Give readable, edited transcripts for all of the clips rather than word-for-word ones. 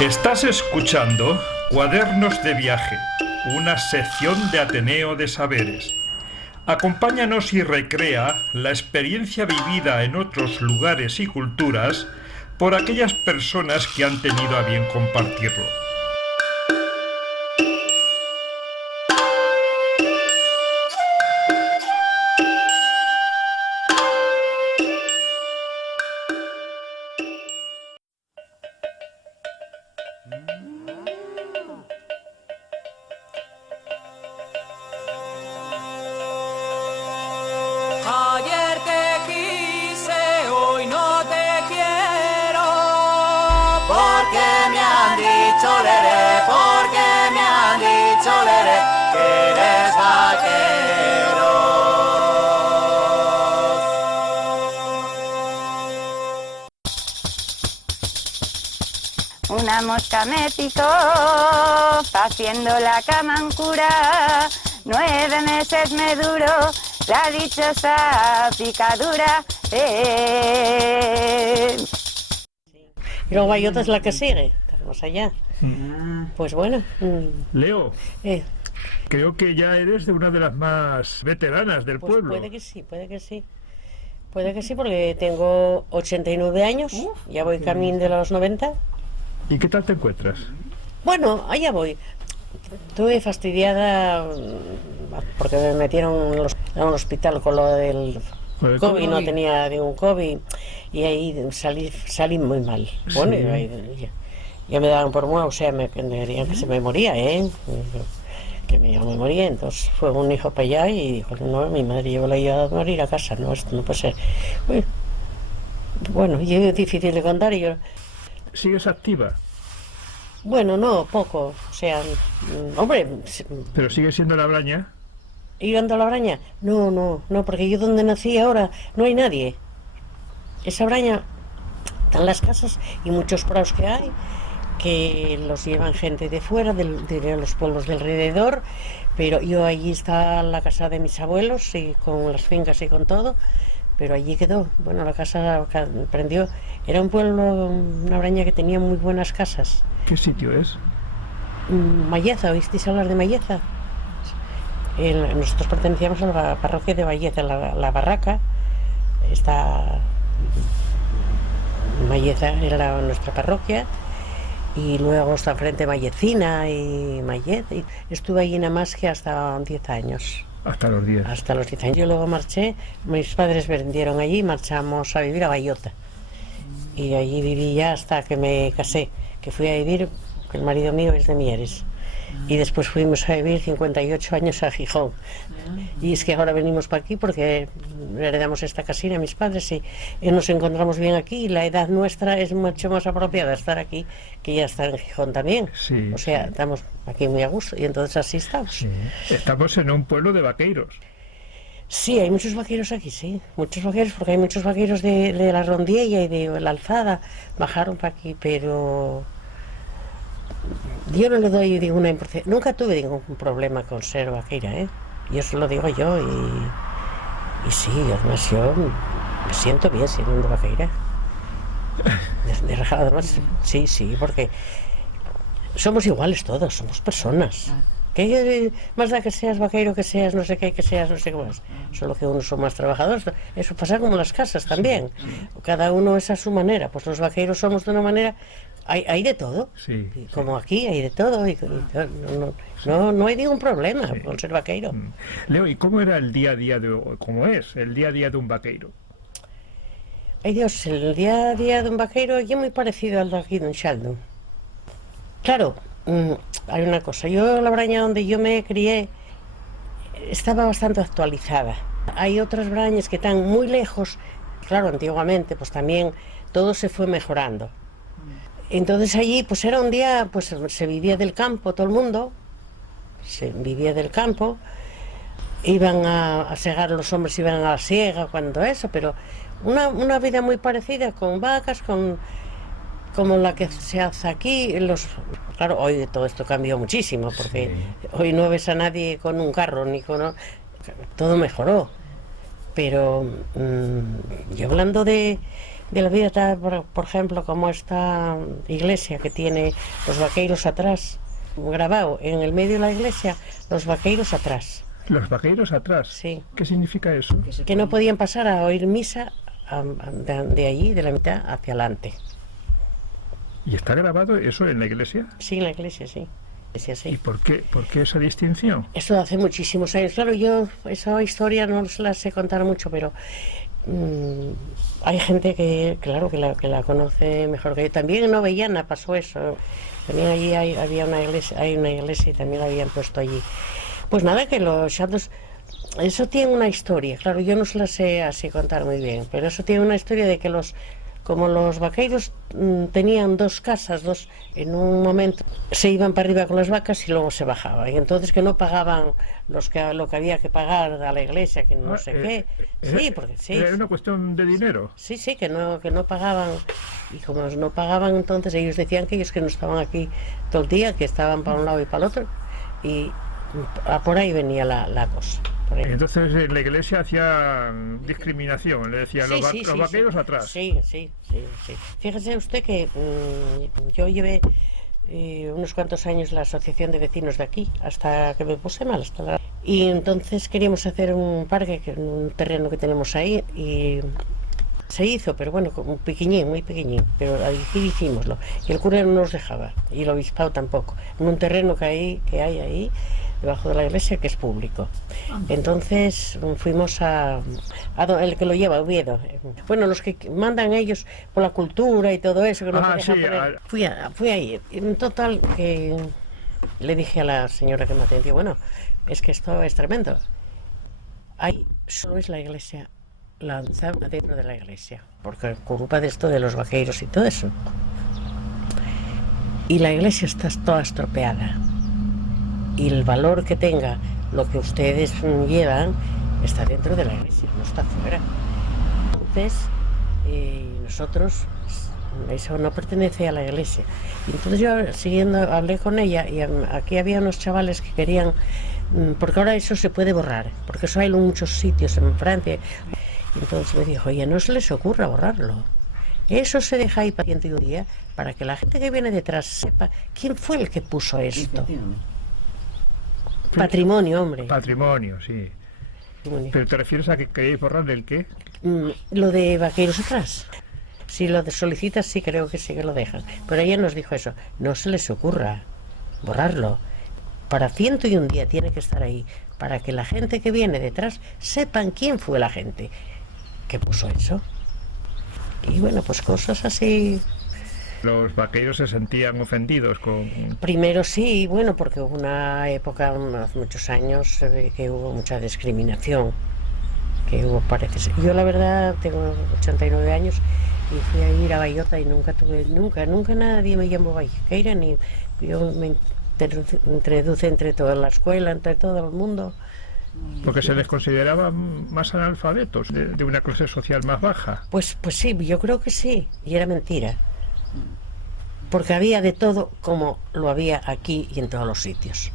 Estás escuchando Cuadernos de Viaje, una sección de Ateneo de Saberes. Acompáñanos y recrea la experiencia vivida en otros lugares y culturas por aquellas personas que han tenido a bien compartirlo. Ayer te quise, hoy no te quiero, porque me han dicho leré, porque me han dicho leré, que eres vaquero. Una mosca me picó, haciendo la camancura, 9 meses me duró la dichosa picadura. Y luego hay otra, es la que sigue, estamos allá. Pues bueno. Leo, eh, creo que ya eres de una de las más veteranas del pues pueblo. puede que sí, puede que sí. Puede que sí, porque tengo 89 años, ya voy camino de los 90. ¿Y qué tal te encuentras? Bueno, allá voy. Estuve fastidiada porque me metieron en un hospital con lo del ¿Con el COVID, no COVID? tenía ningún COVID y ahí salí muy mal. Bueno, Sí. y ahí ya me daban por muerto, o sea, me querían que se me moría, que yo me moría. Entonces fue un hijo para allá y dijo, no, mi madre yo la iba a morir a casa, no, esto no puede ser. Bueno, y es difícil de contar y yo... ¿Sigues activa? Bueno, no, poco, o sea, hombre, ¿Pero sigues siendo la Braña? ¿ir a la Braña? No, porque yo donde nací ahora no hay nadie. Esa Braña, están las casas y muchos prados que hay, que los llevan gente de fuera, de los pueblos de alrededor, pero yo allí está la casa de mis abuelos, y con las fincas y con todo, pero allí quedó. Bueno, la casa prendió. Era un pueblo, una Braña que tenía muy buenas casas. ¿Qué sitio es? Malleza, ¿oísteis hablar de Malleza? Nosotros pertenecíamos a la parroquia de Malleza, la barraca está... Malleza era nuestra parroquia, y luego está frente Mallecina y Mallet, y estuve allí nada más que hasta 10 años. Hasta los 10. Hasta los 10 años. Yo luego marché, mis padres vendieron allí y marchamos a vivir a Bayota. Y allí viví ya hasta que me casé, que fui a vivir, que el marido mío es de Mieres. Y después fuimos a vivir 58 años a Gijón. Y es que ahora venimos para aquí porque heredamos esta casina a mis padres y nos encontramos bien aquí, y la edad nuestra es mucho más apropiada estar aquí que ya estar en Gijón también. Sí, o sea, sí. estamos aquí muy a gusto y entonces así estamos. Sí. Estamos en un pueblo de vaqueiros. Sí, hay muchos vaqueros aquí, sí, muchos vaqueros, porque hay muchos vaqueros de la Rondiella y de la Alzada, bajaron para aquí, pero yo no le doy ninguna importancia. Nunca tuve ningún problema con ser vaquera, ¿eh? Y eso lo digo yo, y sí, además yo me siento bien siendo vaquera. Además, sí, porque somos iguales todos, somos personas. Que más da que seas vaquero, que seas no sé qué, que seas no sé qué más. Solo que unos son más trabajadores. Eso pasa como en las casas también. Cada uno es a su manera. Pues los vaqueros somos de una manera. Hay de todo. Sí, Y como aquí hay de todo. No hay ningún problema con ser vaqueiro. Leo, ¿y cómo era el día a día cómo es el día a día de un vaqueiro? Ay Dios, el día a día de un vaqueiro aquí es muy parecido al de aquí de un Xaldo. Claro, hay una cosa. Yo, la Braña donde yo me crié estaba bastante actualizada. Hay otras brañas que están muy lejos. Claro, antiguamente pues también todo se fue mejorando. Entonces allí pues era un día, pues se vivía del campo, todo el mundo se vivía del campo. Iban a segar, los hombres iban a la siega, cuando eso, pero una vida muy parecida, con vacas, como la que se hace aquí. Claro, hoy todo esto cambió muchísimo, porque hoy no ves a nadie con un carro, ni con... Todo mejoró. Pero yo hablando de de la vida, tal, por ejemplo, como esta iglesia que tiene los vaqueiros atrás, grabado en el medio de la iglesia, los vaqueiros atrás. Los vaqueiros atrás. Sí. ¿Qué significa eso? Que no podían pasar a oír misa de allí, de la mitad, hacia adelante. ¿Y está grabado eso en la iglesia? Sí, en la iglesia, sí. Sí, ¿Y sí. por qué esa distinción? Eso hace muchísimos años. Claro, yo esa historia no se la sé contar mucho, pero hay gente que, claro, que la conoce mejor que yo. También en Novellana pasó eso. También allí había una iglesia y también la habían puesto allí. Pues nada, que los Shadows, eso tiene una historia. Claro, yo no se la sé así contar muy bien, pero eso tiene una historia de que como los vaqueiros tenían dos casas, en un momento se iban para arriba con las vacas y luego se bajaban. Y entonces que no pagaban lo que había que pagar a la iglesia, que no sé qué. Sí, porque sí. ¿Era una cuestión de dinero? Sí, que no pagaban. Y como no pagaban, entonces ellos decían que ellos que no estaban aquí todo el día, que estaban para un lado y para el otro. Y por ahí venía la cosa. Entonces en la iglesia hacía discriminación, le decían Sí, los vaqueros atrás. Sí. Fíjese usted que yo llevé unos cuantos años en la asociación de vecinos de aquí, hasta que me puse mal. Y entonces queríamos hacer un parque, un terreno que tenemos ahí, y se hizo, pero bueno, muy pequeñín, pero ahí hicimoslo. Y el cura no nos dejaba, y el obispado tampoco, en un terreno que hay ahí, debajo de la iglesia, que es público. Entonces fuimos a el que lo lleva, Oviedo. Bueno, los que mandan ellos por la cultura y todo eso, que no te dejan poner. Fui ahí. En total, que le dije a la señora que me atendió, bueno, es que esto es tremendo. Ahí solo es la iglesia, la danza dentro de la iglesia, porque culpa de esto de los vaqueiros y todo eso. Y la iglesia está toda estropeada. Y el valor que tenga lo que ustedes llevan está dentro de la iglesia, no está fuera. Entonces, nosotros, eso no pertenece a la iglesia. Y entonces yo, hablé con ella, y aquí había unos chavales que querían, porque ahora eso se puede borrar, porque eso hay en muchos sitios en Francia. Y entonces me dijo, oye, no se les ocurra borrarlo. Eso se deja ahí paciente un día para que la gente que viene detrás sepa quién fue el que puso esto. Patrimonio, hombre. Patrimonio, sí. ¿Pero te refieres a que queréis borrar el qué? Lo de vaqueiros atrás. Si lo solicitas, sí, creo que sí que lo dejan. Pero ella nos dijo eso, no se les ocurra borrarlo. Para 101 día tiene que estar ahí, para que la gente que viene detrás sepan quién fue la gente que puso eso. Y bueno, pues cosas así. Los vaqueros se sentían ofendidos con... Primero sí, bueno, porque hubo una época, hace muchos años, que hubo mucha discriminación. Parece ser. Yo la verdad tengo 89 años y fui a ir a Bayota y nunca nadie me llamó vaqueira, ni yo me introduje entre toda la escuela, entre todo el mundo. Porque se les consideraba más analfabetos, de una clase social más baja. Pues sí, yo creo que sí, y era mentira. Porque había de todo como lo había aquí y en todos los sitios.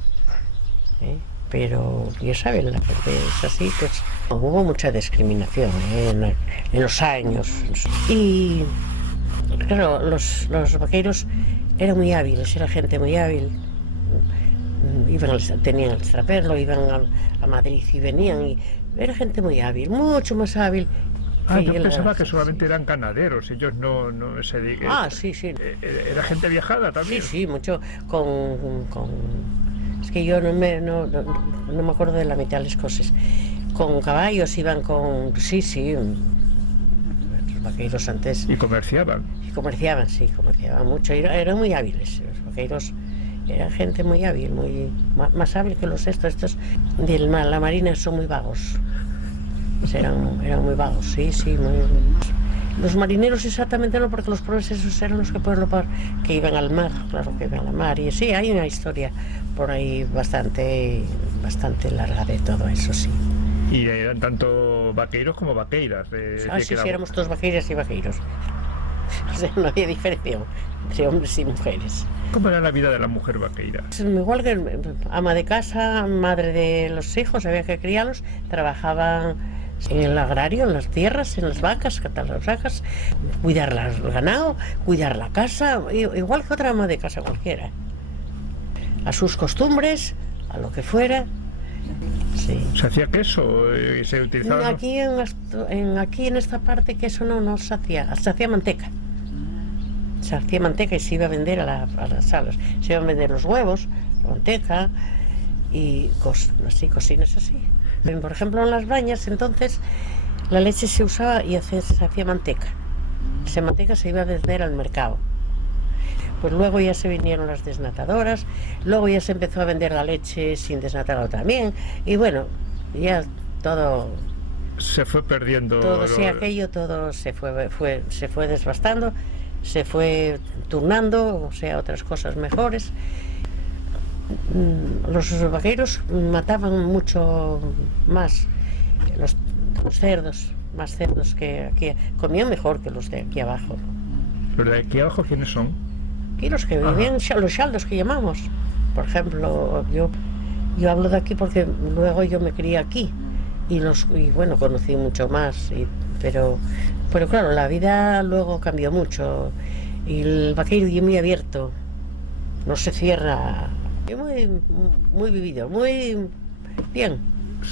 Pero ya saben, la gente es así, pues hubo mucha discriminación en los años. Y claro, los vaqueros eran muy hábiles, era gente muy hábil. Tenían el extraperlo, iban a Madrid y venían, y era gente muy hábil, mucho más hábil. Yo pensaba que solamente eran ganaderos, ellos no se dedican. Sí. ¿Era gente viajada también? Sí, mucho es que yo no me acuerdo de la mitad de las cosas. Con caballos iban con... Sí, los vaqueiros antes... ¿Y comerciaban? Comerciaban mucho, eran muy hábiles. Los vaqueiros eran gente muy hábil, más hábil que los estos de la marina son muy vagos. Eran muy vagos, sí, los marineros exactamente no, porque los profesores eran los que iban al mar, claro que iban al mar, y sí, hay una historia por ahí bastante larga de todo eso, sí. Y eran tanto vaqueiros como vaqueiras. Sí, éramos todos vaqueiras y vaqueiros. O sea, no había diferencia entre hombres y mujeres. ¿Cómo era la vida de la mujer vaqueira? Igual que ama de casa, madre de los hijos, había que criarlos, trabajaban En el agrario, en las tierras, en las vacas, catar las vacas, cuidar el ganado, cuidar la casa, igual que otra ama de casa cualquiera. A sus costumbres, a lo que fuera. Sí. ¿Se hacía queso? ¿Se utilizaba? Aquí en esta parte queso no se hacía manteca. Se hacía manteca y se iba a vender a las salas. Se iban a vender los huevos, la manteca y cocinas así. Por ejemplo, en las Brañas, entonces, la leche se usaba y se hacía manteca. Esa manteca se iba a vender al mercado. Pues luego ya se vinieron las desnatadoras, luego ya se empezó a vender la leche sin desnatarlo también, y bueno, ya todo... Se fue perdiendo... Todo, sí, aquello todo se fue desbastando, se fue turnando, o sea, otras cosas mejores. Los vaqueros mataban mucho más los cerdos, más cerdos que aquí, comían mejor que los de aquí abajo. ¿Los de aquí abajo quiénes son? Aquí los que vivían, los xaldos que llamamos. Por ejemplo, yo hablo de aquí porque luego yo me crié aquí y bueno, conocí mucho más, pero claro, la vida luego cambió mucho y el vaqueiro es muy abierto, no se cierra. Es muy vivido, muy bien.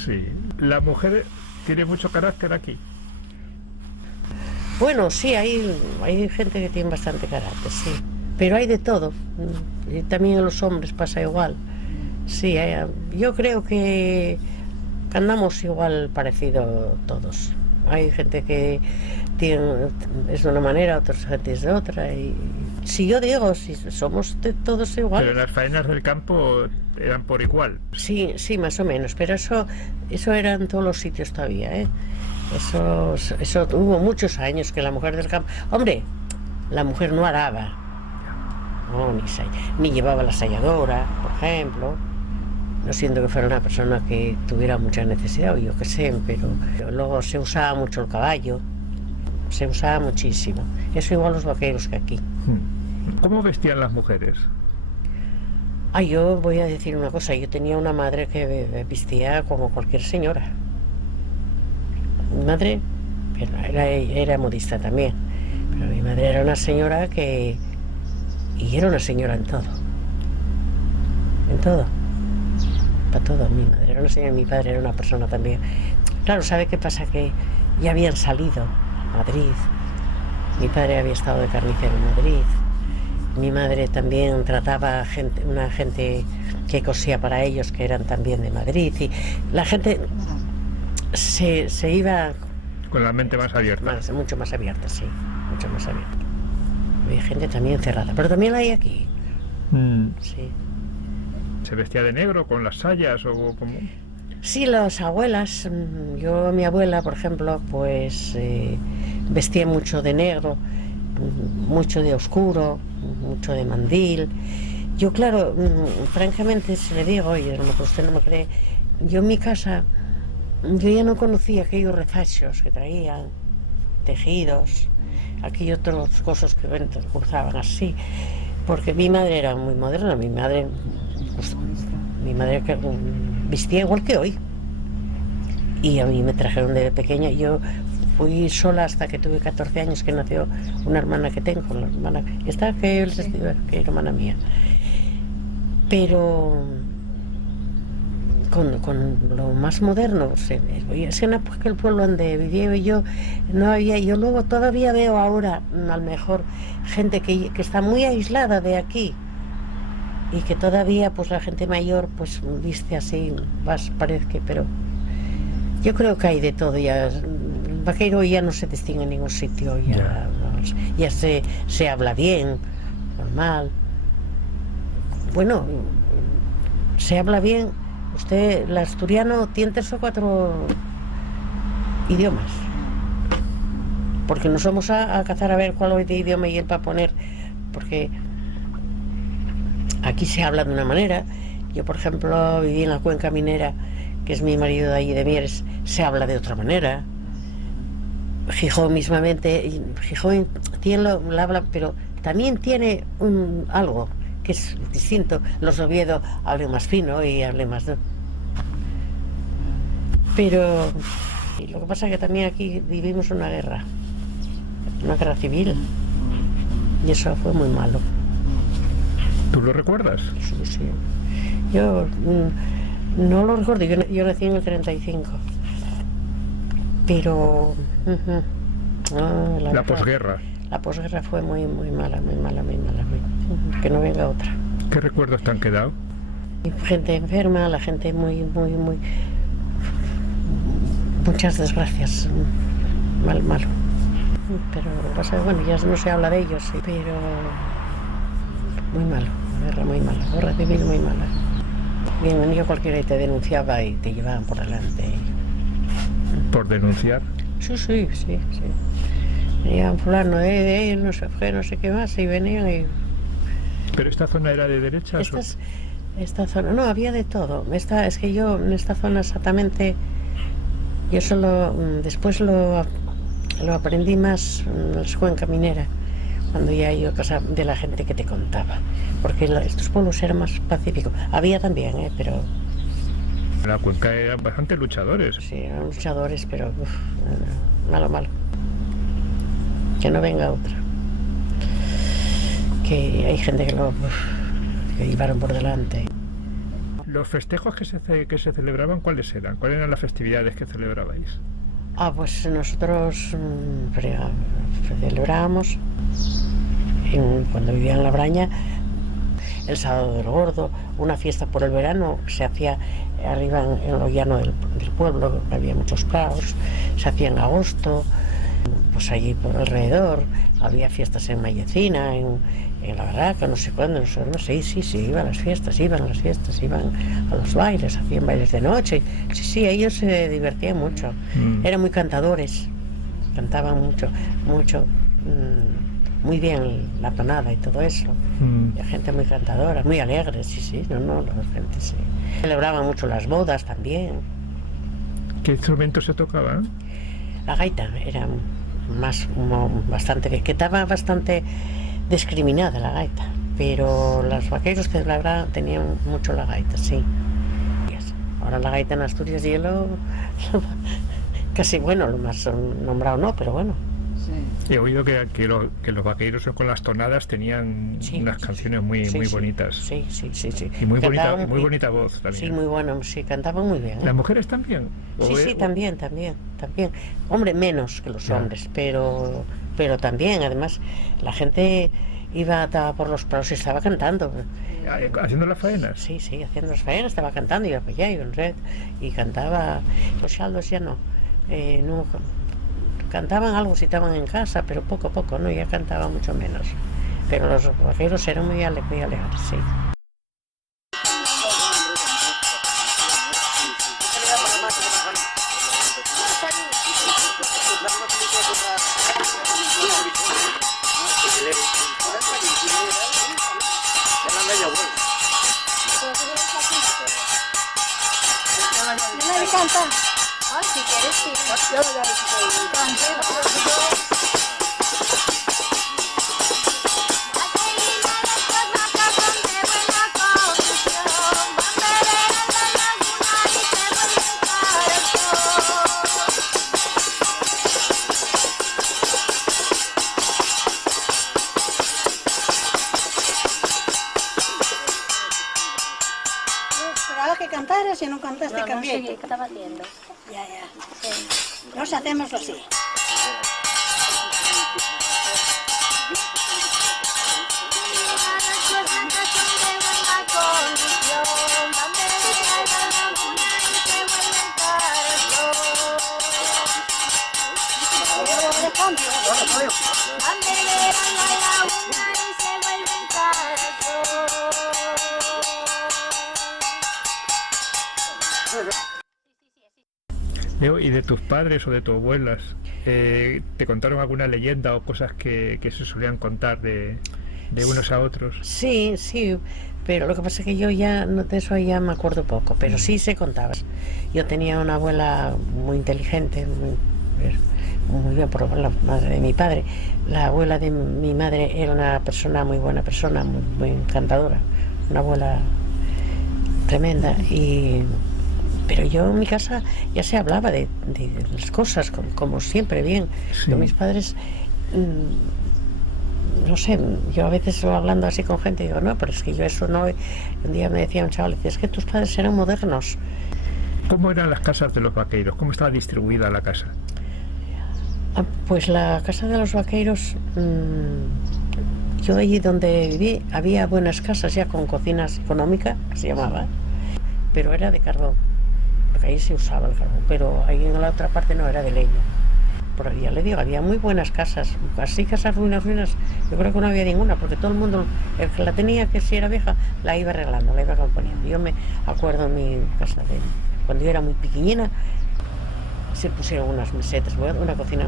Sí. ¿La mujer tiene mucho carácter aquí? Bueno, sí, hay gente que tiene bastante carácter, sí. Pero hay de todo. Y también en los hombres pasa igual. Sí, yo creo que andamos igual parecido todos. Hay gente que es de una manera, otra gente es de otra. Y si yo digo, si somos todos iguales. Pero las faenas del campo eran por igual. Sí, más o menos, pero eso era en todos los sitios todavía, ¿eh? Eso hubo muchos años que la mujer del campo... Hombre, la mujer no araba, no, ni llevaba la sayadora, por ejemplo, no siendo que fuera una persona que tuviera mucha necesidad, o yo qué sé, pero luego se usaba mucho el caballo, se usaba muchísimo. Eso igual los vaqueros que aquí. ¿Cómo vestían las mujeres? Yo voy a decir una cosa, yo tenía una madre que vestía como cualquier señora. Mi madre era modista también, pero mi madre era una señora y era una señora en todo, para todo. Mi madre era una señora, mi padre era una persona también. Claro, ¿sabe qué pasa? Que ya habían salido a Madrid, mi padre había estado de carnicero en Madrid, mi madre también trataba una gente que cosía para ellos que eran también de Madrid, y la gente se iba con la mente más abierta. Mucho más abierta, sí, mucho más abierta. Hay gente también cerrada, pero también la hay aquí. Sí. ¿Se vestía de negro con las sayas o como...? Sí, las abuelas, mi abuela, por ejemplo, pues vestía mucho de negro, mucho de oscuro, mucho de mandil. Yo, claro, francamente, si le digo, oye, a lo mejor usted no me cree, yo en mi casa, yo ya no conocía aquellos refachos que traían, tejidos, aquellas otras cosas que cruzaban así, porque mi madre era muy moderna, mi madre vestía igual que hoy. Y a mí me trajeron de pequeña, yo fui sola hasta que tuve 14 años, que nació una hermana que tengo, la hermana esta que es hermana mía. Pero con lo más moderno, es en la época que el pueblo donde vivía yo no había, yo luego todavía veo ahora a lo mejor gente que está muy aislada de aquí y que todavía pues la gente mayor pues viste así, parece que, pero yo creo que hay de todo ya. El vaquero ya no se distingue en ningún sitio, ya se habla bien, normal. Bueno, se habla bien. Usted, el asturiano, tiene 3 o 4 idiomas. Porque nos vamos a cazar a ver cuál es de idioma y él para poner. Porque aquí se habla de una manera. Yo, por ejemplo, viví en la cuenca minera, que es mi marido de allí de Mieres, se habla de otra manera. Gijón mismamente, Gijón tiene lo habla, pero también tiene algo que es distinto. Los de Oviedo hablan más fino y hablan más... Pero Y lo que pasa es que también aquí vivimos una guerra civil, y eso fue muy malo. ¿Tú lo recuerdas? Sí, sí. Yo no lo recuerdo, yo nací en el 35, pero La posguerra. La posguerra fue muy mala, que no venga otra. ¿Qué recuerdos te han quedado? Gente enferma, la gente muy muchas desgracias, malo. Pero bueno, ya no se habla de ellos, sí, pero muy malo, la guerra muy mala, la guerra civil muy mala. Bien, venía cualquiera y te denunciaba y te llevaban por delante. ¿Por denunciar? Sí. Venían fulano, no sé qué, no sé qué más, y venían y... ¿Pero esta zona era de derechas? Esta zona, no, había de todo. Es que yo en esta zona exactamente, yo solo después lo aprendí más en la escuela caminera, cuando ya yo cosa de la gente que te contaba, porque estos pueblos eran más pacíficos. Había también, pero... En la cuenca eran bastante luchadores. Sí, eran luchadores, pero malo. Que no venga otra. Que hay gente que llevaron por delante. ¿Los festejos que se celebraban, cuáles eran? ¿Cuáles eran las festividades que celebrabais? Pues nosotros celebrábamos cuando vivía en La Braña el Sábado del Gordo, una fiesta por el verano que se hacía arriba en lo llano del pueblo, había muchos prados, se hacía en agosto, pues allí por alrededor había fiestas en Mallecina, en La Barraca, no sé cuándo, sí, iban a las fiestas, iban a los bailes, hacían bailes de noche, sí, ellos se divertían mucho, eran muy cantadores, cantaban mucho, muy bien la tonada y todo eso, la gente muy cantadora, muy alegre, la gente sí. Celebraban mucho las bodas también. ¿Qué instrumentos se tocaban? La gaita era bastante, que estaba bastante discriminada la gaita, pero los vaqueros tenían mucho la gaita, sí. Ahora la gaita en Asturias y casi lo más nombrado no, pero bueno. Sí. He oído que los vaqueros con las tonadas tenían unas canciones muy bonitas. Sí. Y muy bonita voz también. Sí, muy bueno, sí, cantaban muy bien. ¿Las mujeres también? Sí, también. Hombre, menos que los hombres, pero también, además, la gente iba por los prados y estaba cantando. ¿Haciendo las faenas? Sí, haciendo las faenas, estaba cantando, iba para allá, iba en red, y cantaba. Los saldos ya no. Cantaban algo si estaban en casa, pero poco, ¿no? Ya cantaban mucho menos. Pero los vaqueros eran muy alegres, sí. ¿No le canta? Ay, si quieres, sí. Que cantaras, si no cantaste, cambié. No sé qué estaba haciendo. Ya. Sí. Nos hacemos así. ¿Y de tus padres o de tus abuelas? ¿Te contaron alguna leyenda o cosas que se solían contar de unos a otros? Sí, pero lo que pasa es que yo ya de eso ya me acuerdo poco, pero sí se contaba. Yo tenía una abuela muy inteligente, muy bien, por la madre de mi padre. La abuela de mi madre era una persona muy buena persona, muy encantadora, una abuela tremenda, y Pero yo en mi casa ya se hablaba de las cosas, como siempre, bien. Sí. Yo, mis padres, no sé, yo a veces hablando así con gente, digo, no, pero es que yo eso no... Un día me decía un chaval, decía, es que tus padres eran modernos. ¿Cómo eran las casas de los vaqueiros? ¿Cómo estaba distribuida la casa? Pues la casa de los vaqueiros, yo allí donde viví, había buenas casas ya con cocinas económicas, que se llamaba, pero era de carbón, porque ahí se usaba el carbón, pero ahí en la otra parte no, era de leña. Por ahí ya le digo, había muy buenas casas, así casas ruinas, yo creo que no había ninguna, porque todo el mundo, el que la tenía, que si era vieja, la iba arreglando, la iba componiendo. Yo me acuerdo en mi casa, cuando yo era muy pequeñina, se pusieron unas mesetas, una cocina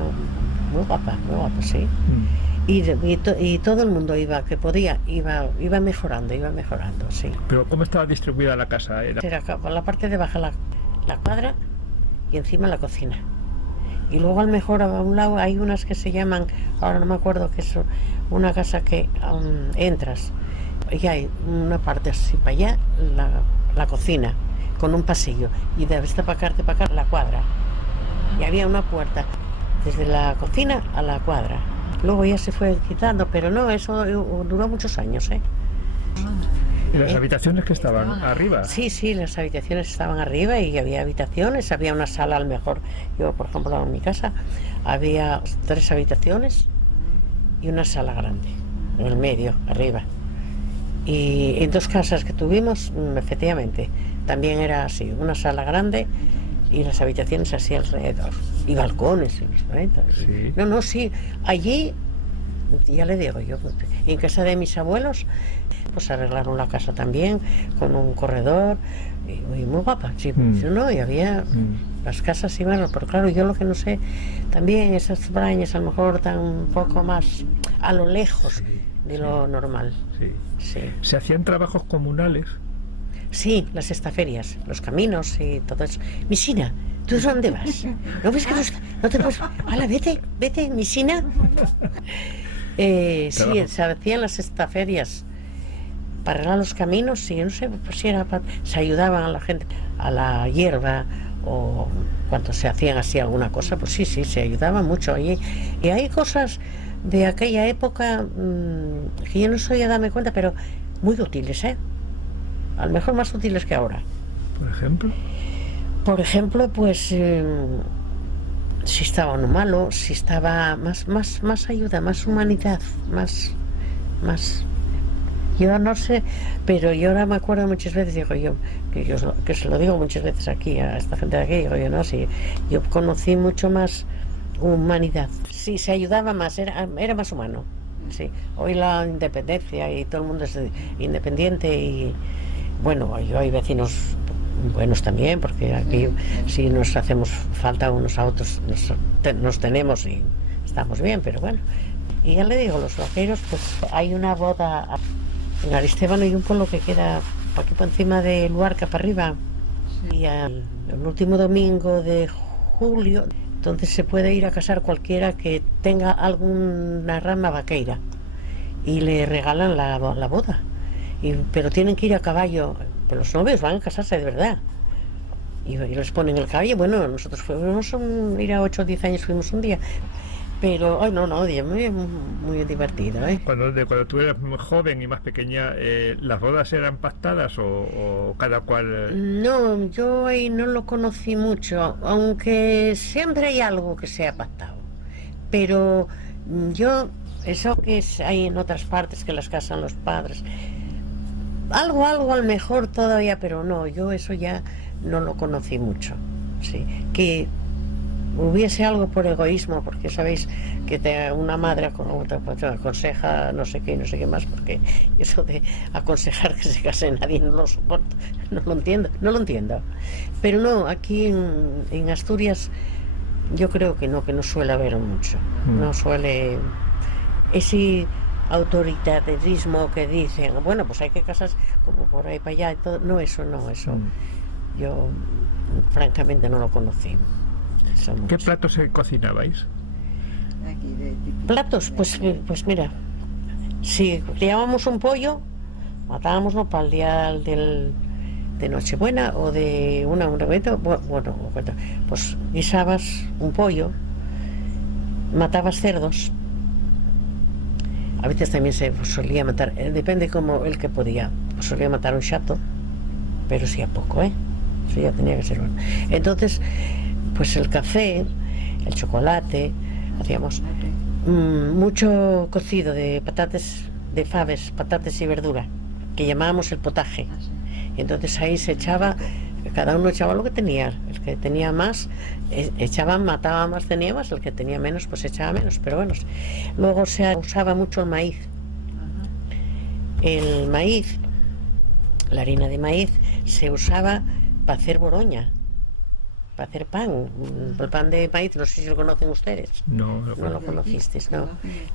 muy guapa, sí. Y todo el mundo iba, que podía, iba mejorando, sí. Pero ¿cómo estaba distribuida la casa? Era por la parte de abajo la cuadra y encima la cocina. Y luego al mejor a un lado hay unas que se llaman, ahora no me acuerdo, que es una casa que entras y hay una parte así para allá, la cocina, con un pasillo, y de esta para acá la cuadra. Y había una puerta desde la cocina a la cuadra. Luego ya se fue quitando, pero no, eso duró muchos años, ¿eh? ¿Y las habitaciones que estaban arriba? Sí, las habitaciones estaban arriba y había habitaciones, había una sala al mejor. Yo, por ejemplo, en mi casa había 3 habitaciones y una sala grande, en el medio, arriba. Y en 2 casas que tuvimos, efectivamente, también era así, una sala grande y las habitaciones así alrededor, y balcones, Sí. Sí, allí, ya le digo yo, en casa de mis abuelos, pues arreglaron la casa también, con un corredor, y muy guapa, sí, ¿no? Y había las casas y más, pero claro, yo lo que no sé, también esas brañas a lo mejor están un poco más a lo lejos de lo normal. Sí. ¿Se hacían trabajos comunales? Sí, las estaferias, los caminos y todo eso. Misina, ¿tú dónde vas? ¿No ves que no te puedes...? ¡Hala, vete, Misina! Sí, se hacían las estaferias para arreglar los caminos, sí, no sé, pues si era se ayudaban a la gente, a la hierba, o cuando se hacían así alguna cosa, pues sí, se ayudaban mucho. Y hay cosas de aquella época que yo no soy a darme cuenta, pero muy útiles, ¿eh? A lo mejor más útiles que ahora. ¿Por ejemplo? Por ejemplo, pues si estaba uno malo, si estaba más ayuda, más humanidad, más. Yo no sé, pero yo ahora me acuerdo muchas veces, digo yo, que se lo digo muchas veces aquí a esta gente de aquí, digo yo, no, sí, yo conocí mucho más humanidad. Sí, se ayudaba más, era más humano. Sí, hoy la independencia y todo el mundo es independiente y bueno, yo hay vecinos buenos también, porque aquí si nos hacemos falta unos a otros nos tenemos y estamos bien, pero bueno. Y ya le digo, los vaqueros, pues hay una boda en Aristévano, hay un pueblo que queda aquí por encima de Luarca para arriba, y el último domingo de julio, entonces se puede ir a casar cualquiera que tenga alguna rama vaqueira y le regalan la boda. Pero tienen que ir a caballo, pero los novios van a casarse de verdad y les ponen el caballo. Bueno, nosotros fuimos ir a 8 o 10 años, fuimos un día, pero muy divertido, ¿eh? Cuando tú eras muy joven y más pequeña, ¿las bodas eran pactadas o cada cual...? No, yo ahí no lo conocí mucho, aunque siempre hay algo que sea pactado, pero yo, eso que hay en otras partes que las casan los padres, algo a lo mejor todavía, pero no, yo eso ya no lo conocí mucho, sí, que hubiese algo por egoísmo, porque sabéis que una madre aconseja no sé qué y no sé qué más, porque eso de aconsejar que se case nadie no lo soporto, no lo entiendo, pero no, aquí en Asturias yo creo que no suele haber mucho, no suele ese autoritarismo que dicen, bueno, pues hay que casarse como por ahí para allá y todo. No, eso yo francamente no lo conocí. ¿Qué platos se cocinabais? Platos, pues mira, si criábamos un pollo, matábamoslo para el día de Nochebuena o de un evento, bueno, pues guisabas un pollo, matabas cerdos. A veces también se solía matar, depende como el que podía, pues solía matar un chato, pero sí a poco, eso ya tenía que ser bueno. Entonces, pues el café, el chocolate, hacíamos mucho cocido de patatas, de faves, patatas y verdura, que llamábamos el potaje. Y entonces ahí se echaba, cada uno echaba lo que tenía, el que tenía más mataba más, tenía más, el que tenía menos pues echaba menos, pero bueno. Luego se usaba mucho el maíz. El maíz, la harina de maíz, se usaba para hacer boroña, para hacer pan. El pan de maíz, no sé si lo conocen ustedes. No lo conocisteis, no.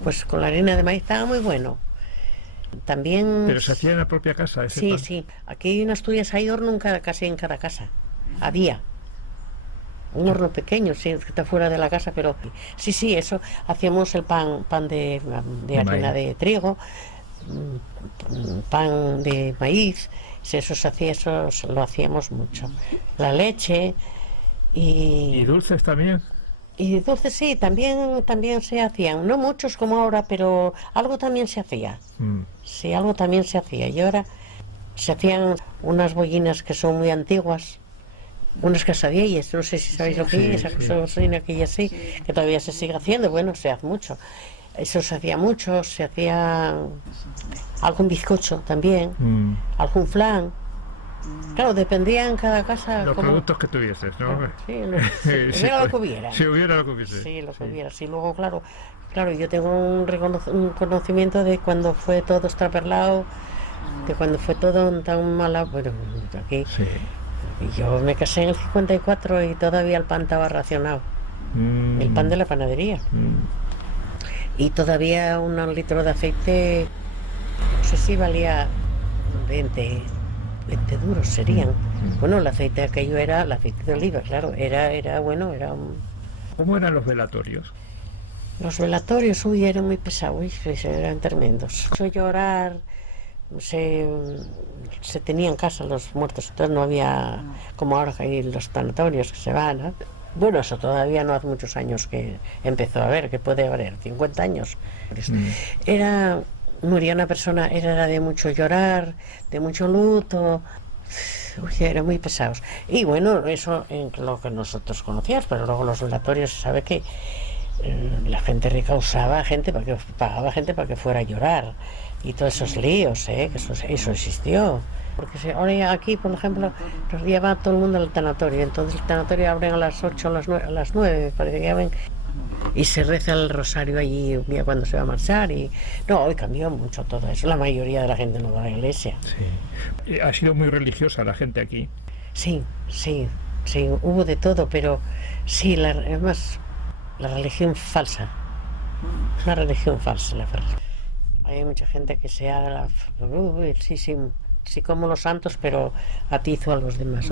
Pues con la harina de maíz estaba muy bueno. También. Pero se hacía en la propia casa ese pan. Sí. Aquí en Asturias hay horno casi en cada casa. Había un horno pequeño, sí, que está fuera de la casa, pero sí, eso. Hacíamos el pan de harina de trigo, pan de maíz. Eso se hacía, eso lo hacíamos mucho. La leche ¿Y dulces también? Y dulces sí, también se hacían, no muchos como ahora, pero algo también se hacía. Sí, algo también se hacía. Y ahora se hacían unas bollinas que son muy antiguas, unas quesadillas, no sé si sabéis lo que es, esa cocina que ya sí, que todavía se sigue haciendo, bueno, se hace mucho. Eso se hacía mucho, se hacía algún bizcocho también, algún flan. Claro, dependía en cada casa los productos que tuvieses, ¿no? Sí, hubiera lo que hubiera. Si hubiera lo que hubiese. Sí, lo que hubiera. Sí, luego, claro, yo tengo un conocimiento de cuando fue todo extraperlado, de cuando fue todo tan malo. Bueno, aquí. Sí. Yo me casé en el 54 y todavía el pan estaba racionado. El pan de la panadería. Y todavía un litro de aceite, no sé si valía 20 duros serían. Bueno, el aceite aquello era el aceite de oliva, claro, era bueno, era un... ¿Cómo eran los velatorios? Los velatorios, eran muy pesados, eran tremendos. Llorar, se tenía en casa los muertos, entonces no había, como ahora que hay los tanatorios que se van, ¿no? Bueno, eso todavía no hace muchos años que empezó a haber, que puede haber 50 años. Moría una persona, era de mucho llorar, de mucho luto, eran muy pesados. Y bueno, eso en lo que nosotros conocíamos, pero luego los velatorios se sabe que la gente rica usaba gente pagaba gente para que fuera a llorar. Y todos esos líos, que eso existió. Porque ahora aquí, por ejemplo, nos lleva todo el mundo al tanatorio, entonces el tanatorio abren a las 8, a las 9, me parece que abren. Y se reza el rosario allí un día cuando se va a marchar hoy cambió mucho todo eso, la mayoría de la gente no va a la iglesia. Sí. Ha sido muy religiosa la gente aquí. Sí, hubo de todo, pero sí, es más la religión falsa, una religión falsa la verdad. Hay mucha gente que se haga sí como los santos, pero atizo a los demás.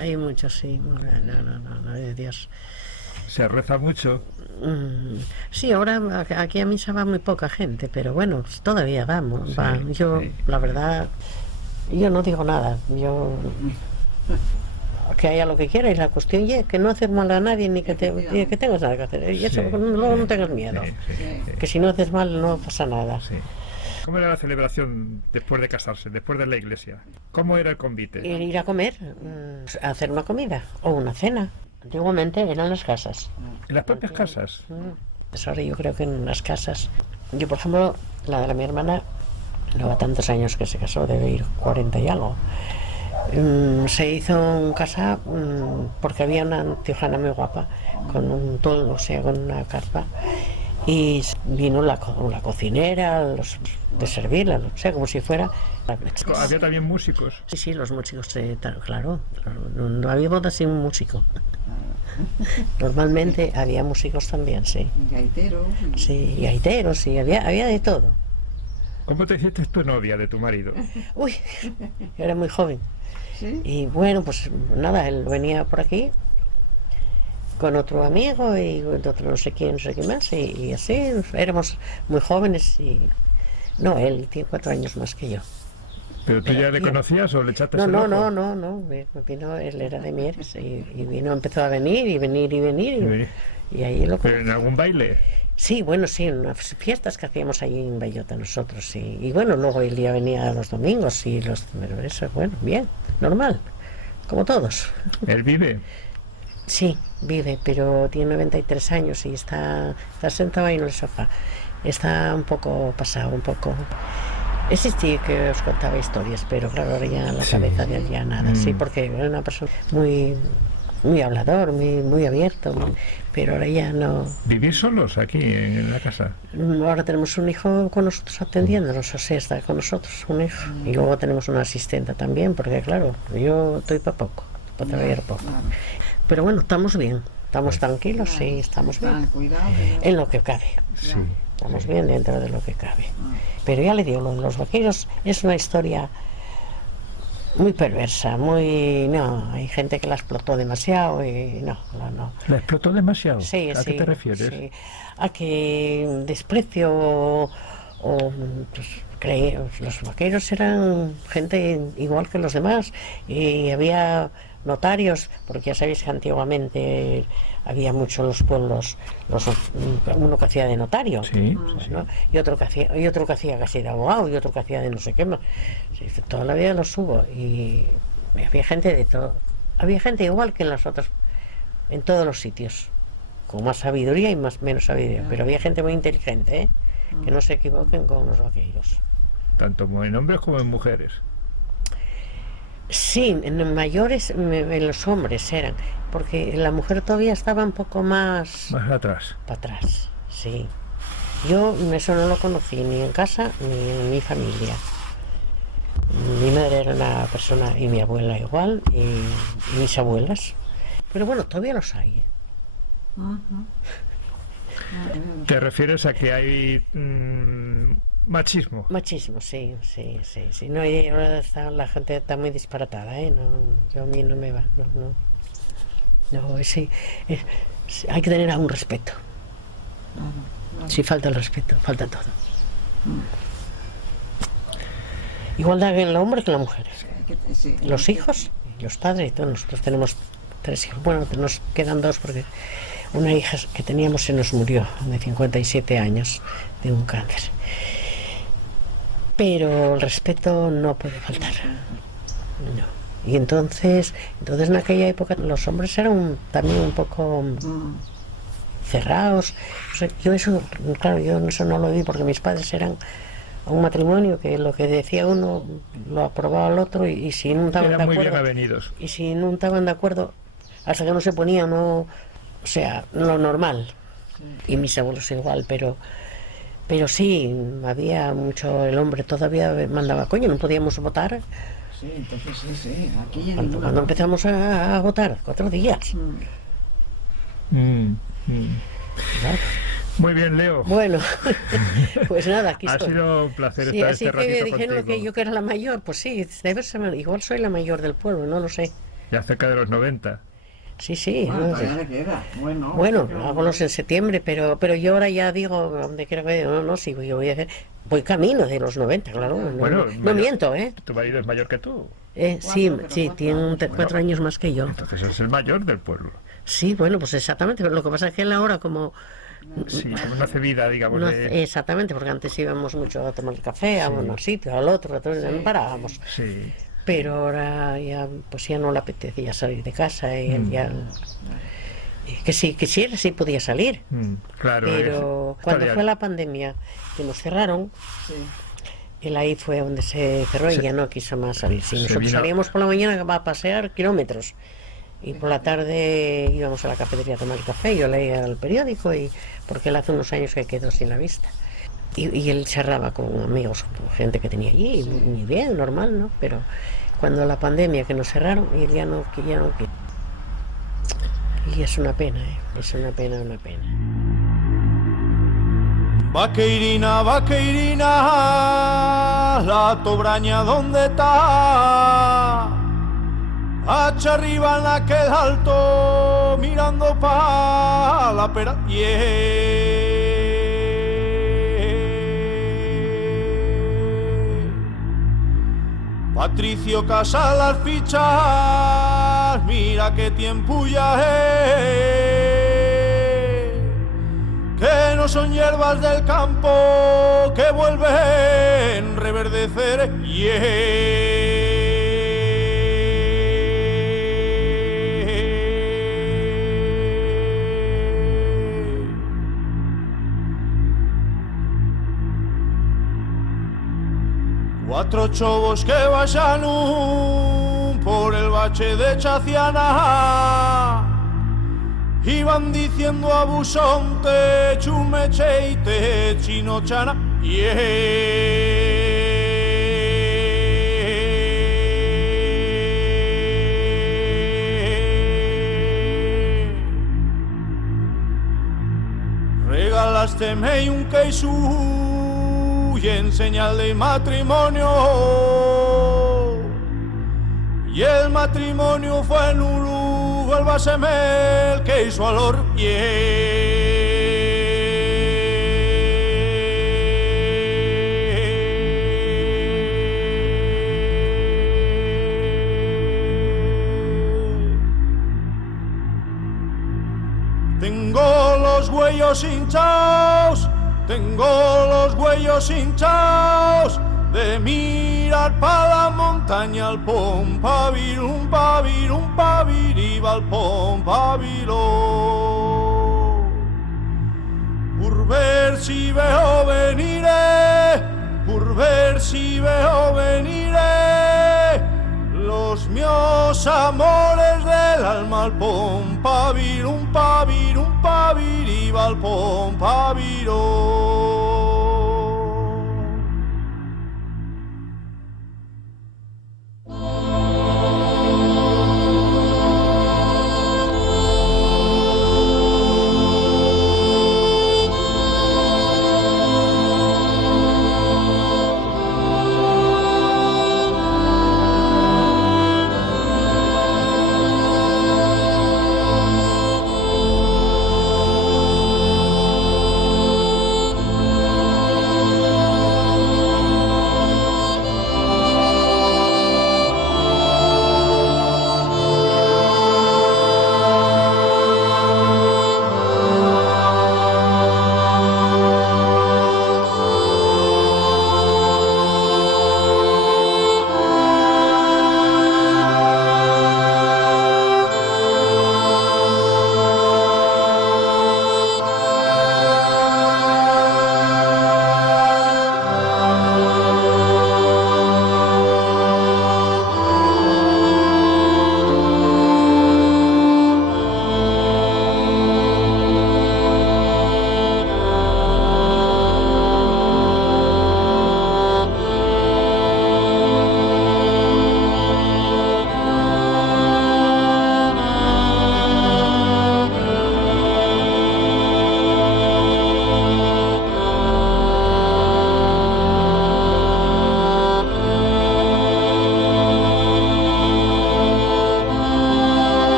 Hay muchos, sí. No, de Dios. ¿Se reza mucho? Sí, ahora aquí a misa va muy poca gente, pero bueno, todavía vamos. La verdad, yo no digo nada. Que haya lo que quiera, y la cuestión es que no hacer mal a nadie ni que tengas nada que hacer. Y eso, luego no tengas miedo. Que si no haces mal no pasa nada. Sí. ¿Cómo era la celebración después de casarse, después de la iglesia? ¿Cómo era el convite? Ir a comer, a hacer una comida o una cena. Antiguamente eran las casas. ¿En las propias casas? Pues ahora yo creo que en las casas. Yo, por ejemplo, la de mi hermana, no va tantos años que se casó, debe ir 40 y algo. Se hizo en casa porque había una antiojana muy guapa, con un toldo, con una carpa. Y vino la cocinera, de servirla, no sé, como si fuera. ¿Había también músicos? Sí, los músicos, claro, no había bodas sin músico. Normalmente había músicos también, sí. Gaiteros. Sí, gaiteros, sí, había de todo. ¿Cómo te hiciste tu novia de tu marido? Uy, era muy joven. ¿Sí? Y bueno, pues nada, él venía por aquí con otro amigo y otro no sé quién más, y así éramos muy jóvenes. Y no, él tiene 4 años más que yo. ¿Pero tú ya le bien. conocías o le echaste No, el no, ojo? no. Vino, él era de Mieres y vino, empezó a venir y venir y venir. Y ahí lo ¿Pero en algún baile? Sí, bueno, sí, en unas fiestas que hacíamos allí en Bellota nosotros, sí. Y bueno, luego el día venía los domingos y pero eso, bueno, bien, normal, como todos. ¿Él vive? Sí, vive, pero tiene 93 años y está sentado ahí en el sofá. Está un poco pasado, un poco... Existí que os contaba historias, pero claro, ahora ya en la cabeza de él ya nada, sí, porque era una persona muy hablador, muy abierto, pero ahora ya no... ¿Vivís solos aquí en la casa? Ahora tenemos un hijo con nosotros atendiéndonos, o sea, está con nosotros un hijo. Y luego tenemos una asistente también, porque claro, yo estoy para poco, para trabajar poco. Pero bueno, estamos bien, estamos tranquilos, sí, estamos bien. En lo que cabe. Sí. Estamos bien dentro de lo que cabe. Pero ya le digo, lo de los vaqueros es una historia muy perversa, muy... No, hay gente que la explotó demasiado y no. ¿La explotó demasiado? Sí, ¿A sí, qué te refieres? sí. A que desprecio pues, los vaqueros eran gente igual que los demás y había notarios, porque ya sabéis que antiguamente había mucho en los pueblos uno que hacía de notario, Sí, ¿no? y otro que hacía casi de abogado y otro que hacía de no sé qué más. Sí, toda la vida los hubo y había gente de todo, había gente igual que en las otras, en todos los sitios, con más sabiduría y menos sabiduría, pero había gente muy inteligente, que no se equivoquen con los vaqueros. Tanto en hombres como en mujeres. Sí, en mayores, en los hombres eran, porque la mujer todavía estaba un poco más Más atrás. para atrás, sí. Yo eso no lo conocí ni en casa ni en mi familia. Mi madre era una persona, y mi abuela igual, y mis abuelas. Pero bueno, todavía los hay. ¿Te refieres a que hay machismo? Machismo, sí. No, y ahora la gente está muy disparatada, ¿eh? No, yo a mí no me va, no. No, sí, hay que tener un respeto. Si falta el respeto, falta todo. Igualdad en el hombre que en la mujer. Los hijos, los padres, y todos nosotros tenemos 3 hijos. Bueno, nos quedan 2 porque una hija que teníamos se nos murió de 57 años de un cáncer. Pero el respeto no puede faltar. No. Y entonces en aquella época los hombres eran también un poco cerrados. O sea, yo eso no lo vi porque mis padres eran un matrimonio que lo que decía uno lo aprobaba el otro y si no estaban de Eran muy bien acuerdo, avenidos. y si no estaban de acuerdo, hasta que no se ponían, no, o sea, lo normal. Y mis abuelos igual, pero sí, había mucho, el hombre todavía mandaba, coño, no podíamos votar. Sí, entonces sí, aquí en Cuando empezamos a votar, 4 días. Claro. Muy bien, Leo. Bueno, pues nada, aquí Ha estoy. sido un placer Sí, estar así este que ratito dijeron contigo. que yo que era la mayor, pues sí, debe ser, igual soy la mayor del pueblo, no lo sé. Ya cerca de los 90. Sí, Ah, no sé. todavía le queda. Bueno, hágolos en septiembre, pero yo ahora ya digo, donde quiero que no, sí, yo voy camino de los 90, claro, Bueno, no mayor. miento, ¿eh? Tu marido es mayor que tú. Sí, tiene 4 años más que yo. Entonces es el mayor del pueblo. Sí, bueno, pues exactamente, pero lo que pasa es que él ahora como... Sí, como una cebida, digamos. no, de... exactamente, porque antes íbamos mucho a tomar café, a un sitio, al otro, entonces no parábamos. Sí. Pero ahora ya, pues ya no le apetecía salir de casa y él ya... Que si quisiera, sí podía salir. Claro. Pero cuando fue la pandemia, que nos cerraron, él ahí fue donde se cerró y ya no quiso más salir. Si nosotros salíamos por la mañana a pasear kilómetros y por la tarde íbamos a la cafetería a tomar café, yo leía el periódico, porque él hace unos años que quedó sin la vista. Y él charlaba con amigos, con gente que tenía allí, y muy bien, normal, ¿no? Pero cuando la pandemia que nos cerraron, él ya no quiso. Y es una pena, es una pena. Vaqueirina, la tobraña, ¿dónde está? Hacha arriba en aquel alto, mirando pa' la pera. Patricio Casal las fichas, mira qué tiempo ya es, que no son hierbas del campo que vuelven a reverdecer, Cuatro chobos que vayan por el bache de Chaciana iban diciendo a Busonte, Chumecheite, Chinochana, Regalasteme un queso y en señal de matrimonio, y el matrimonio fue nulo, el basemel que hizo alor, Tengo los huellos hinchados, tengo los huellos hinchados de mirar pa' la montaña al pom pavirun pavirun paviriba al pom paviro. Por ver si veo venire, por ver si veo venire los míos amores del alma al pom pavirun paviriba al pom paviro.